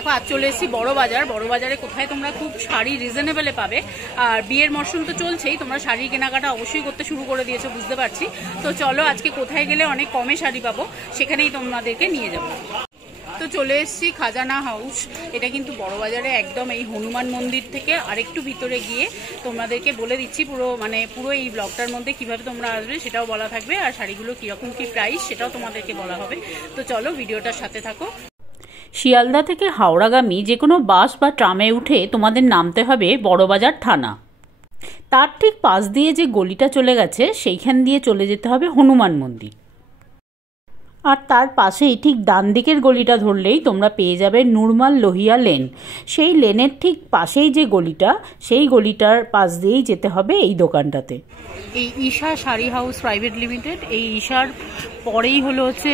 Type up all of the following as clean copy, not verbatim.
দেখো আজ চলে এসেছি বড় বাজার। বড় বাজারে কোথায় তোমরা খুব শাড়ি রিজনেবলে পাবে। আর বিয়ের মরশুম তো চলছেই, তোমরা শাড়ির কেনাকাটা অবশ্যই করতে শুরু করে দিয়েছো বুঝতে পারছি। তো চলো আজকে কোথায় গেলে অনেক কমে শাড়ি পাবো সেখানেই তোমাদেরকে নিয়ে যাবো। তো চলে এসেছি খাজানা হাউস। এটা কিন্তু বড় বাজারে একদম এই হনুমান মন্দির থেকে আরেকটু ভিতরে গিয়ে। তোমাদেরকে বলে দিচ্ছি পুরো এই ব্লগটার মধ্যে কিভাবে তোমরা আসবে সেটাও বলা থাকবে, আর শাড়িগুলো কীরকম কী প্রাইস সেটাও তোমাদেরকে বলা হবে। তো চলো ভিডিওটার সাথে থাকো। শিয়ালদা থেকে হাওড়াগামী যে কোনো বাস বা ট্রামে উঠে তোমাদের নামতে হবে বড়বাজার থানা। তার ঠিক পাশ দিয়ে যে গলিটা চলে গেছে সেইখান দিয়ে চলে যেতে হবে হনুমান মন্দির। আর তার পাশেই ঠিক ডান দিকের গলিটা ধরলেই তোমরা পেয়ে যাবে নুরমাল লোহিয়া লেন। সেই লেনের ঠিক পাশেই যে গলিটা, সেই গলিটার পাশ দিয়েই যেতে হবে এই দোকানটাতে। এই Isha sari house private limited, এই ঈশার পরেই হলো হচ্ছে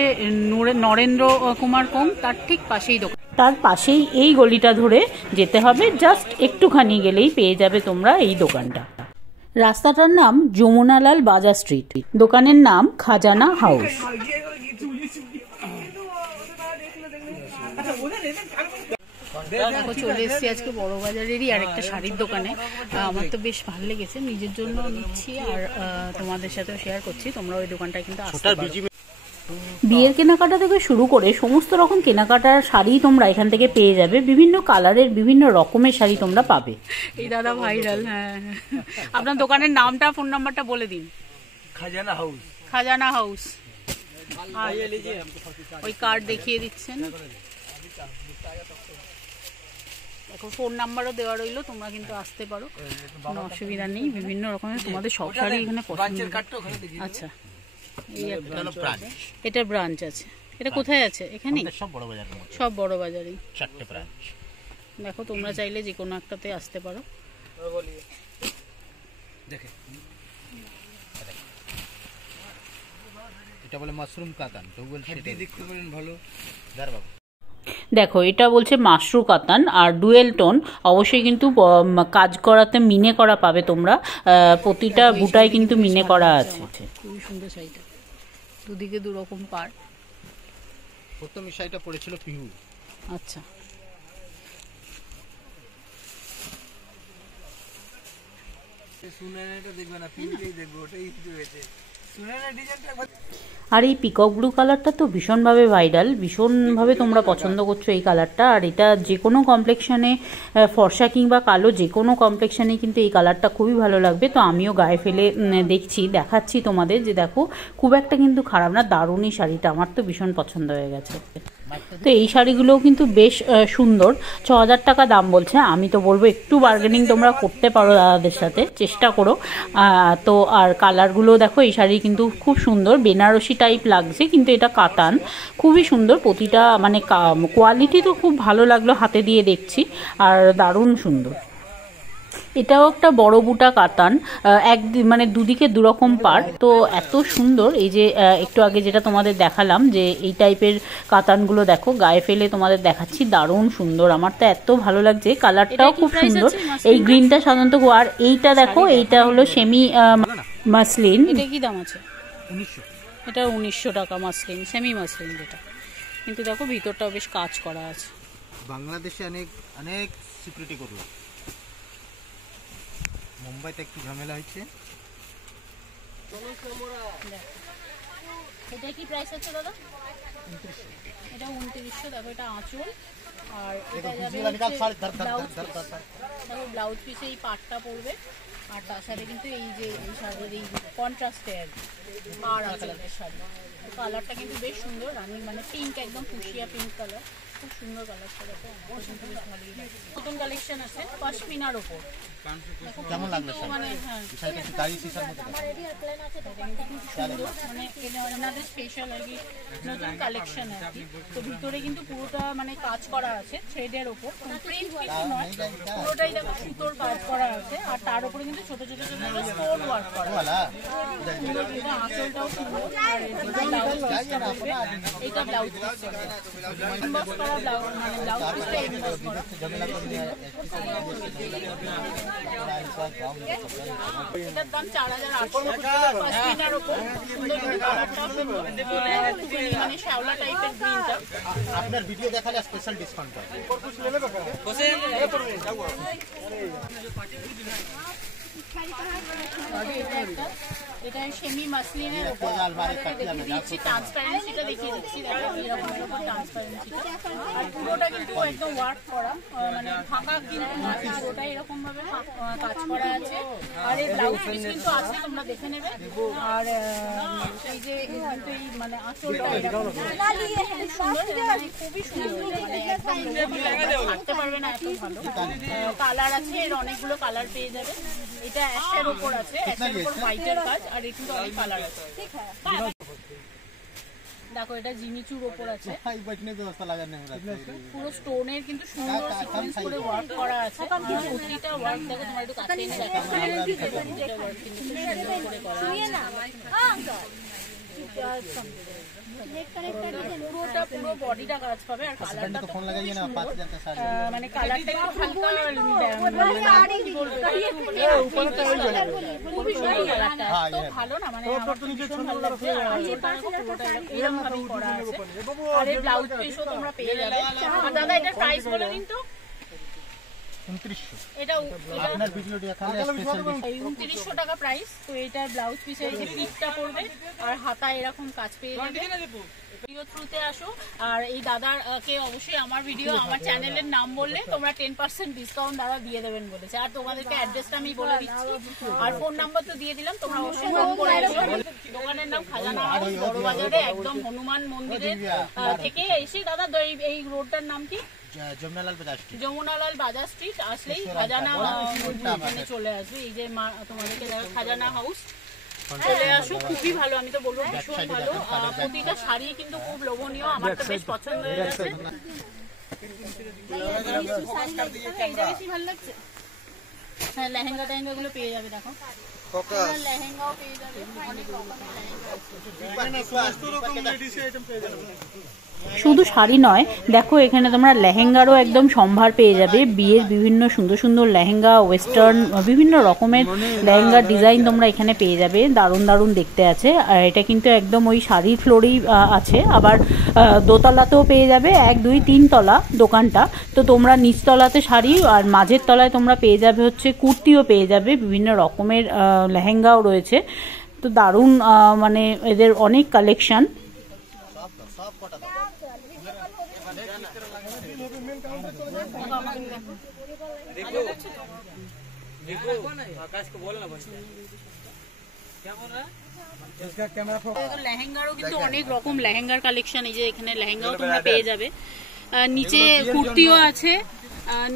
নরেন্দ্র কুমার কোং, তার ঠিক পাশেই দোকান। তার পাশেই এই গলিটা ধরে যেতে হবে, জাস্ট একটুখানি গেলেই পেয়ে যাবে তোমরা এই দোকানটা। রাস্তাটার নাম যমুনালাল বাজার স্ট্রিট, দোকানের নাম খাজানা হাউস। চলে এসেছি আজকে বড় বাজারেরই আরেকটা শাড়ির দোকানে। আমার তো বেশ ভালো লেগেছে, নিজের জন্য নিচ্ছি আর তোমাদের সাথেও শেয়ার করছি। তোমরা ওই দোকানটা কিন্তু আসতে পারো। বিয়ের কেনাকাটা থেকে শুরু করে সমস্ত রকম কেনাকাটার শাড়ি তোমরা এখান থেকে পেয়ে যাবে। বিভিন্ন কালারের বিভিন্ন রকমের শাড়ি তোমরা পাবে। এই দাদা ভাইরাল। হ্যাঁ, আপনার দোকানের নামটা ফোন নাম্বারটা বলে দিন। খাজানা হাউস। খাজানা হাউস। ওই কার্ড দেখিয়ে দিচ্ছেন, দেখো ফোন নাম্বারও দেওয়া রইলো, তোমরা কিন্তু আসতে পারো, কোনো অসুবিধা নেই। বিভিন্ন রকমের তোমাদের সব শাড়ি এখানে পছন্দ। আচ্ছা, এটা ব্রাঞ্চ আছে। এটা কোথায় আছে? এখানে সব বড় বাজারেই 4টে ব্রাঞ্চ। দেখো তোমরা চাইলে যে কোনো একটাতে আসতে পারো। এটা বলে মাশরুম কাতান, তো বল সেটা দেখতে পারেন ভালো। দেখো এটা বলছে মাশরু কাতান আর ডুয়েল টোন। অবশ্যই কিন্তু কাজ করাতে মিনে করা পাবে তোমরা, প্রতিটা বুটায় কিন্তু মিনে করা আছে। খুবই সুন্দর শাড়িটা, দুদিকে দুরকম পার। প্রথম শাড়িটা পড়েছিল পিহু। আচ্ছা, সুনানাটা দেখবে না, পিহুটাই দেখবে, ওটাই হিট হয়েছে। সুনানা ডিজাইনটা। আর এই পিকক ব্লু কালারটা তো ভীষণভাবে ভাইরাল, ভীষণভাবে তোমরা পছন্দ করছো এই কালারটা। আর এটা যে কোনো কমপ্লেক্সানে, ফর্সা কিংবা কালো যে কোনো কমপ্লেক্সানে কিন্তু এই কালারটা খুবই ভালো লাগবে। তো আমিও গায়ে ফেলে দেখাচ্ছি তোমাদের যে দেখো খুব একটা কিন্তু খারাপ না, দারুণ এই শাড়িটা, আমার তো ভীষণ পছন্দ হয়ে গেছে। তো এই শাড়িগুলোও কিন্তু বেশ সুন্দর। 6000 টাকা দাম বলছে। আমি তো বলবো একটু বার্গেনিং তোমরা করতে পারো দাদাদের সাথে, চেষ্টা করো। তো আর কালারগুলো দেখো, এই শাড়ি কিন্তু খুব সুন্দর, বেনারসি টাইপ লাগছে কিন্তু এটা কাতান, খুবই সুন্দর। প্রতিটা মানে কোয়ালিটি তো খুব ভালো লাগলো, হাতে দিয়ে দেখছি, আর দারুণ সুন্দর। এটাও একটা বড় বুটা কাতান, মানে দুদিকে দুরকম পার। তো এত সুন্দর, এই যে একটু আগে যেটা তোমাদের দেখালাম যে এই টাইপের কাতানগুলো দেখো, গায়ে ফেলে তোমাদের দেখাচ্ছি, দারুণ সুন্দর। আমার তো এত ভালো লাগছে, কালারটাও খুব সুন্দর। এই গ্রিনটা সাধারণত, আর এইটা দেখো, এইটা হলো সেমি মাসলিন। এটা কি দাম আছে? 1900। এটা 1900 টাকা মাসলিন, সেমি মাসলিন যেটা। কিন্তু দেখো ভিতরটাও বেশ কাজ করা আছে। বাংলাদেশে অনেক সিকিউরিটি করলো, মুম্বাইতে একটু ঝামেলা হচ্ছে। এটা কি প্রাইস আছে দাদা? 2900। এটা 2900। দেখো এটা আঁচল, আর এটা যাবে ব্লাউজ পিসে এই পাটটা পড়বে, আর তার সাথে কিন্তু এই যে এই শাড়ির এই কন্ট্রাস্টে আর আঁচলের শাড়ি। কালারটা কিন্তু বেশ সুন্দর, রানী মানে পিঙ্ক, একদম ফুসিয়া পিঙ্ক কালার, খুব সুন্দর কালারটা। দেখো নতুন কালেকশন আছে পশমিনার ওপর। কেমন লাগলো? মানে হ্যাঁ, মানে এনাদের স্পেশাল আর কি নতুন কালেকশন আর কি। তো ভিতরে কিন্তু পুরোটা মানে কাজ করা আছে থ্রেডের ওপর, প্রিন্ট কিছু নয়, পুরোটাই দেখো সুতোর কাজ করা আছে। আর তার উপরে কিন্তু ছোট ছোট ছোট স্টোন ওয়ার্ক করা। আঁচলটাও সুন্দর, আর ব্লাউজ পিসটা পড়বে, এটা ব্লাউজ পিসটা এমবস করা ব্লাউজ, মানে ব্লাউজ পিসটা এমবস করা। এটার দাম 4800 পাশমিনার উপর, সুন্দর কিন্তু কালারটাও সুন্দর, মানে শ্যাওলা টাইপের গ্রিনটা। আপনার ভিডিও দেখালে স্পেশাল ডিসকাউন্ট পাবেন। এটা সেমি মাসলিনের উপর দেখিয়ে দিচ্ছি, ট্রান্সপারেন্সিটা দেখিয়ে দিচ্ছি, দেখো এরকম এরকম ট্রান্সপারেন্সিটা। আর পুরোটা কিন্তু একদম ওয়ার্ক করা, মানে ফাঁকা কিন্তু না, পুরোটা এরকম ভাবে কাজ করা আছে। আর এই ব্লাউজ পিস কিন্তু আছে, তোমরা দেখে নেবে। আর এই যে কিন্তু এই মানে আঁচলটা এরকম সুন্দর, মানে খুবই সুন্দর, মানে একদম থাকতে পারবে না, এত ভালো কালার আছে। এর অনেকগুলো কালার পেয়ে যাবে। এটা অ্যাশের উপর আছে, অ্যাশের উপর হোয়াইটের কাজ, আর একটু অনেক কালার আছে। দেখো এটা জিমিচুর উপর আছে, পুরো স্টোনের কিন্তু সুন্দর সিকোয়েন্স করে ওয়ার্ক করা আছে। প্রতিটা ওয়ার্ক দেখো, তোমার একটু কাছে এনে দেখাবো, প্রতিটা ওয়ার্ক কিন্তু খুব সুন্দর করে করা আছে। পুরোটা পুরো বডিটা কাজ পাবে। আর কালারটা তো মানে কালারটা একটু হালকা, খুবই সুন্দর কালারটা, এত ভালো না, মানে আমার ভীষণ ভালো লাগছে। এরকম ভাবেই করা আছে। আর এই ব্লাউজ পিসও তোমরা পেয়ে যাবে। আর দাদা এটার প্রাইস বলে দিন তো। 2900 টাকা প্রাইস। তো এটার ব্লাউজ পিসের যে পিকটা পড়বে, আর হাতা এরকম কাজ পেয়ে যাবে। ভিডিও থ্রুতে আসো। আর এই দাদাকে অবশ্যই আমার ভিডিও, আমার চ্যানেলের নাম বললে তোমরা 10% ডিসকাউন্ট দাদা দিয়ে দেবেন বলেছে। আর তোমাদেরকে অ্যাড্রেসটা আমি বলে দিচ্ছি, আর ফোন নাম্বার তো দিয়ে দিলাম, তোমরা অবশ্যই ফোন করে এসো। দোকানের নাম খাজানা হাউস, বড় বাজারে, একদম হনুমান মন্দিরের থেকে এসে দাদা এই রোডটার নাম কি? যমুনালাল বাজার স্ট্রিট আসলেই খাজানা চলে আসবে। এই যে তোমাদেরকে দেখা খাজানা হাউস, চলে আসো, খুবই ভালো, আমি তো বলবো ভীষণ ভালো। প্রতিটা শাড়ি কিন্তু খুব লোভনীয়, আমার তো বেশ পছন্দ হয়ে গেছে। হ্যাঁ, লেহেঙ্গা টেহেঙ্গা গুলো পেয়ে যাবে, দেখো লেহেঙ্গাও পেয়ে যাবে, অনেক শুধু শাড়ি নয়, দেখো এখানে তোমরা লেহেঙ্গারও একদম সম্ভার পেয়ে যাবে। বিয়ের বিভিন্ন সুন্দর সুন্দর লেহেঙ্গা, ওয়েস্টার্ন বিভিন্ন রকমের লেহেঙ্গার ডিজাইন তোমরা এখানে পেয়ে যাবে। দারুণ দারুণ দেখতে আছে। আর এটা কিন্তু একদম ওই শাড়ির ফ্লোরেই আছে। আবার দোতলাতেও পেয়ে যাবে, 1 2 3 তলা দোকানটা। তো তোমরা নিচতলাতে শাড়ি, আর মাঝের তলায় তোমরা পেয়ে যাবে হচ্ছে কুর্তিও পেয়ে যাবে, বিভিন্ন রকমের লেহেঙ্গাও রয়েছে। তো দারুণ, মানে এদের অনেক কালেকশন। লেহেঙ্গারও কিন্তু অনেক রকম লেহেঙ্গার কালেকশন, এই যে এখানে লেহেঙ্গাও তোমরা পেয়ে যাবে। নিচে কুর্তিও আছে,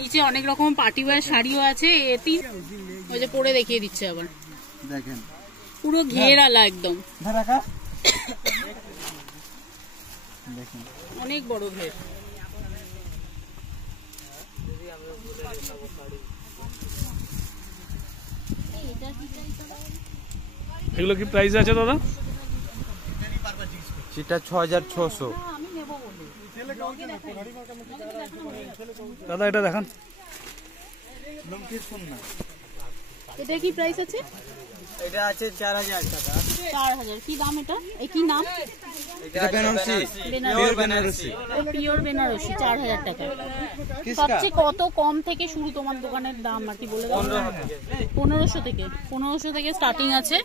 নিচে অনেক রকম পার্টি ওয়্যার শাড়িও আছে। ওই যে পরে দেখিয়ে দিচ্ছে আবার, দেখেন পুরো ঘেরালা একদম, অনেক বড় ঘের। এগুলো কি প্রাইস আছে দাদা? সেটা 6600। দাদা এটা দেখান, এটা কি প্রাইস আছে? এটা আছে 4000 টাকা। 4000 কি দাম? এটা কি নাম? এটা বেনারসি, পিওর বেনারসি, পিওর বেনারসি, 4000 টাকা। সবচেয়ে কত কম থেকে শুরু তোমার দোকানের দাম আর কি বলে দাও? 1500 থেকে স্টার্টিং আছে।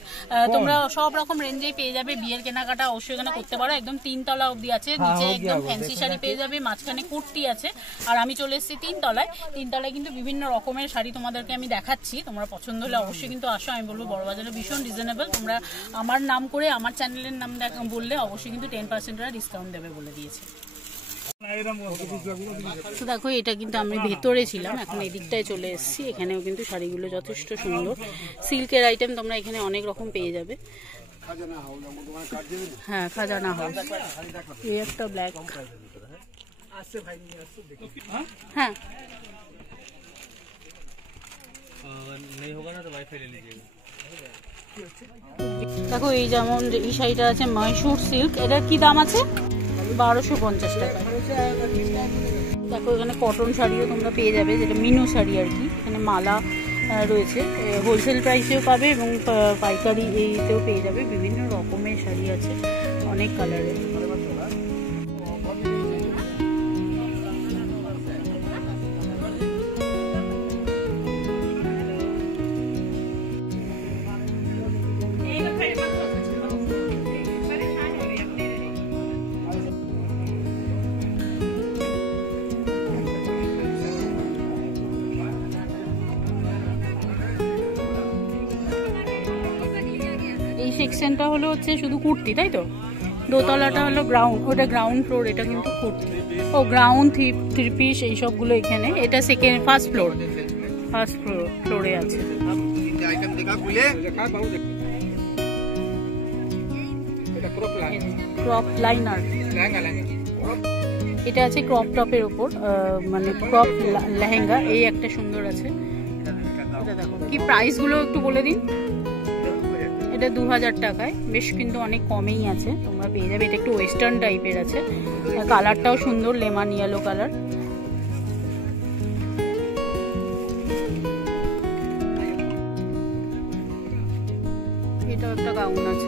তোমরা সব রকম রেঞ্জেই পেয়ে যাবে। বিয়ের কেনাকাটা অবশ্যই এখানে করতে পারো। একদম 3 তলা অবধি আছে, নিচে একদম ফ্যান্সি শাড়ি পেয়ে যাবে, মাঝখানে কুর্তি আছে। আর আমি চলে এসেছি 3 তলায়। 3 তলায় কিন্তু বিভিন্ন রকমের শাড়ি তোমাদেরকে আমি দেখাচ্ছি। তোমরা পছন্দ হলে অবশ্যই কিন্তু আসো। আমি বলবো বড়বাজারে ভীষণ রিজনেবল। তোমরা আমার নাম করে, আমার চ্যানেলের নাম বললে অবশ্যই কিন্তু 10% ডিসকাউন্ট দেবে বলে দিয়েছে। তো দেখো এটা কিন্তু আমি ভেতরে ছিলাম, এখন এদিকটায় চলে এসেছি। এখানেও কিন্তু শাড়িগুলো যথেষ্ট সুন্দর। সিল্কের আইটেম তোমরা এখানে অনেক রকম পেয়ে যাবে। হ্যাঁ, খাজানা হাউস। এই একটা ব্ল্যাক, হ্যাঁ नहीं होगा ना तो वाईफाई ले लीजिएगा। দেখো এই যেমন এই শাড়িটা আছে মহীশূর সিল্ক, এটার কি দাম আছে? 1250 টাকা। দেখো এখানে কটন শাড়িও তোমরা পেয়ে যাবে, যেটা মিনু শাড়ি আর কি। এখানে মালা রয়েছে, হোলসেল প্রাইসেও পাবে এবং পাইকারি এইতেও পেয়ে যাবে। বিভিন্ন রকমের শাড়ি আছে, অনেক কালারের। এই সেকশনটা হলো হচ্ছে শুধু কুর্তি, তাই তো? দোতলাটা হলো গ্রাউন্ড, ওটা গ্রাউন্ড ফ্লোর, এটা কিন্তু কুর্তি। ও গ্রাউন্ড থ্রি পিস এইসবগুলো এখানে। এটা ফার্স্ট ফ্লোরে আছে। ক্রপ লাইনার, এটা আছে ক্রপ টপের ওপর, মানে ক্রপ লেহেঙ্গা। এই একটা সুন্দর আছে, এটা দেখো। কি প্রাইসগুলো একটু বলে দিন। এটা 2000 টাকায়, বেশ কিন্তু অনেক কমেই আছে, তোমরা পেয়ে যাবে। এটা একটু ওয়েস্টার্ন টাইপের আছে, কালারটাও সুন্দর, লেমন ইয়েলো কালার। এটাও একটা গাউন আছে,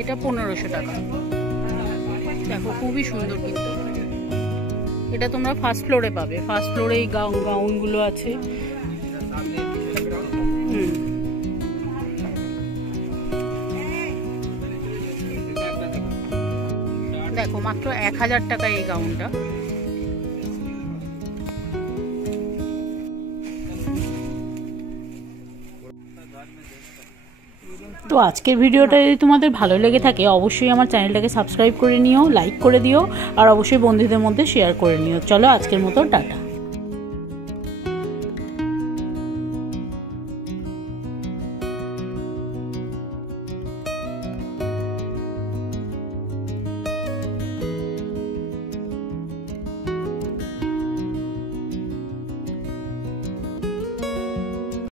এটা 1500 টাকা। দেখো খুবই সুন্দর কিন্তু। এটা তোমরা ফার্স্ট ফ্লোরে পাবে, ফার্স্ট ফ্লোরে এই গাউনগুলো আছে। দেখো মাত্র 1000 টাকা এই গাউনটা। তো আজকের ভিডিওটা যদি তোমাদের ভালো লেগে থাকে অবশ্যই আমার চ্যানেলটাকে সাবস্ক্রাইব করে নিও, লাইক করে দিও, আর অবশ্যই বন্ধুদের মধ্যে শেয়ার করে নিও। চলো আজকের মতো টাটা।